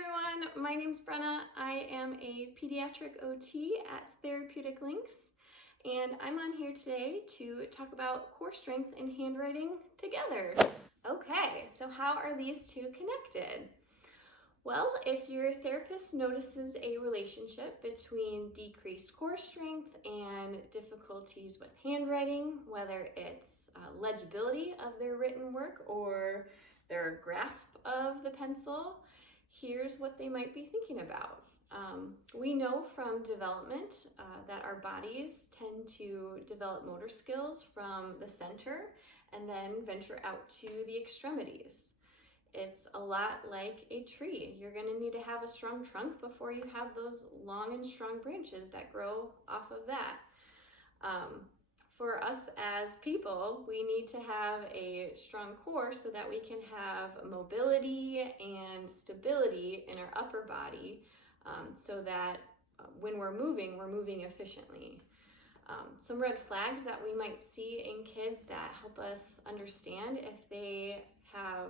everyone, my name's Brenna. I am a pediatric OT at Therapeutic Links, and I'm on here today to talk about core strength and handwriting together. Okay, so how are these two connected? Well, if your therapist notices a relationship between decreased core strength and difficulties with handwriting, whether it's legibility of their written work or their grasp of the pencil, here's what they might be thinking about. We know from development that our bodies tend to develop motor skills from the center and then venture out to the extremities. It's a lot like a tree. You're going to need to have a strong trunk before you have those long and strong branches that grow off of that. For us as people, we need to have a strong core so that we can have mobility and stability in our upper body so that when we're moving efficiently. Some red flags that we might see in kids that help us understand if they have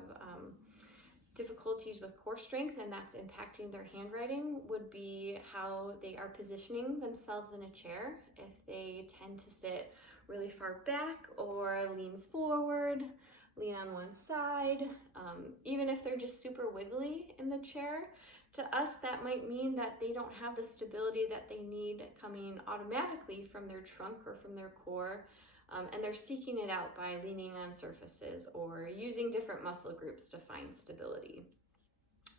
difficulties with core strength and that's impacting their handwriting would be how they are positioning themselves in a chair. If they tend to sit really far back or lean forward, lean on one side, even if they're just super wiggly in the chair, to us that might mean that they don't have the stability that they need coming automatically from their trunk or from their core. And they're seeking it out by leaning on surfaces or using different muscle groups to find stability.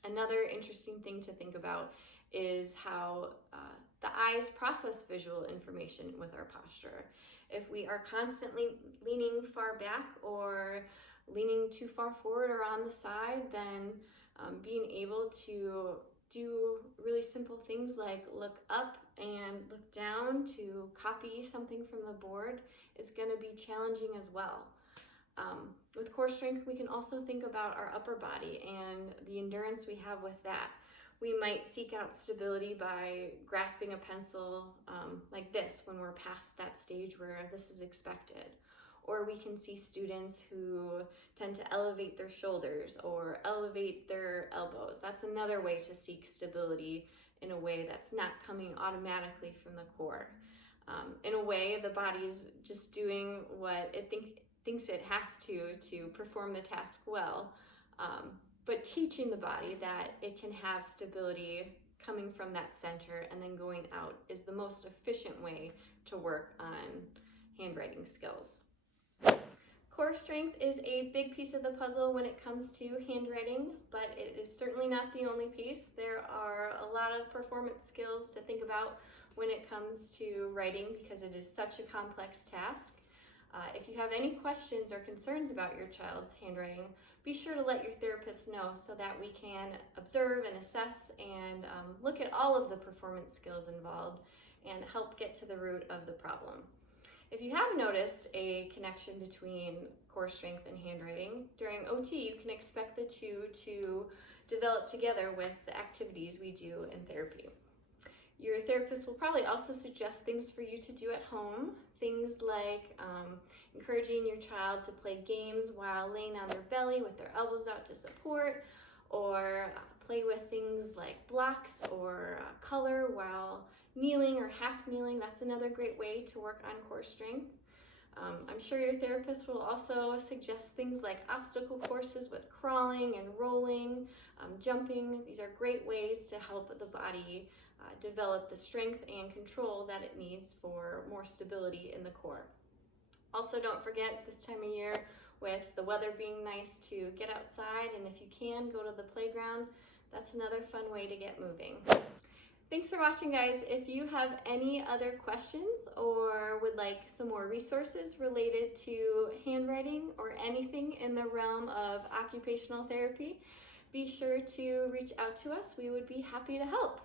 Another interesting thing to think about is how the eyes process visual information with our posture. If we are constantly leaning far back or leaning too far forward or on the side, then being able to do really simple things like look up and look down to copy something from the board is going to be challenging as well. With core strength, we can also think about our upper body and the endurance we have with that. We might seek out stability by grasping a pencil like this when we're past that stage where this is expected. Or we can see students who tend to elevate their shoulders or elevate their elbows. That's another way to seek stability in a way that's not coming automatically from the core. In a way, the body's just doing what it thinks it has to perform the task well, but teaching the body that it can have stability coming from that center and then going out is the most efficient way to work on handwriting skills. Core strength is a big piece of the puzzle when it comes to handwriting, but it is certainly not the only piece. There are a lot of performance skills to think about when it comes to writing because it is such a complex task. If you have any questions or concerns about your child's handwriting, be sure to let your therapist know so that we can observe and assess and look at all of the performance skills involved and help get to the root of the problem. If you have noticed a connection between core strength and handwriting, during OT you can expect the two to develop together with the activities we do in therapy. Your therapist will probably also suggest things for you to do at home, things like encouraging your child to play games while laying on their belly with their elbows out to support, or play with things like blocks or color while kneeling or half kneeling. That's another great way to work on core strength. I'm sure your therapist will also suggest things like obstacle courses with crawling and rolling, jumping. These are great ways to help the body develop the strength and control that it needs for more stability in the core. Also, don't forget this time of year with the weather being nice to get outside, and if you can, go to the playground. That's another fun way to get moving. Thanks for watching, guys. If you have any other questions or would like some more resources related to handwriting or anything in the realm of occupational therapy, be sure to reach out to us. We would be happy to help.